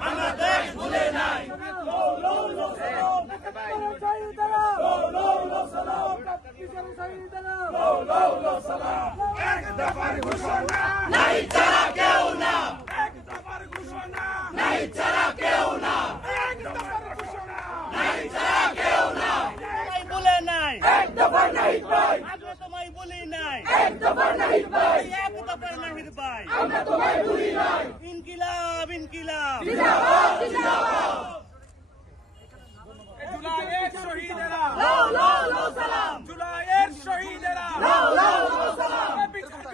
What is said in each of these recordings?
বাংলাদেশ ভুলে নাই এক দফার ঘোষণা নাই ছাড়া কেউ না এক দফার ঘোষণা নাই ছাড়া কেউ না এক দফার ঘোষণা নাই ছাড়া কেউ না তোমায় বলে নাই এক দফার নাই ভাই আমরা তোমায় বলি নাই এক দফার নাই ভাই এক দফার নাহির ভাই আমরা তোমায় ভুলি নাই ইনকিলাব ইনকিলাব জিন্দাবাদ জিন্দাবাদ জুলাইয়ের শহীদেরা লাও লাও লাও সালাম জুলাইয়ের শহীদেরা লাও লাও লাও সালাম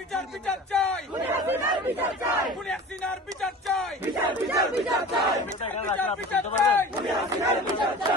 বিচার বিচার চাই খুনির বিচার চাই খুনির বিচার চাই বিচার বিচার বিচার চাই বিচার চাই খুনির বিচার চাই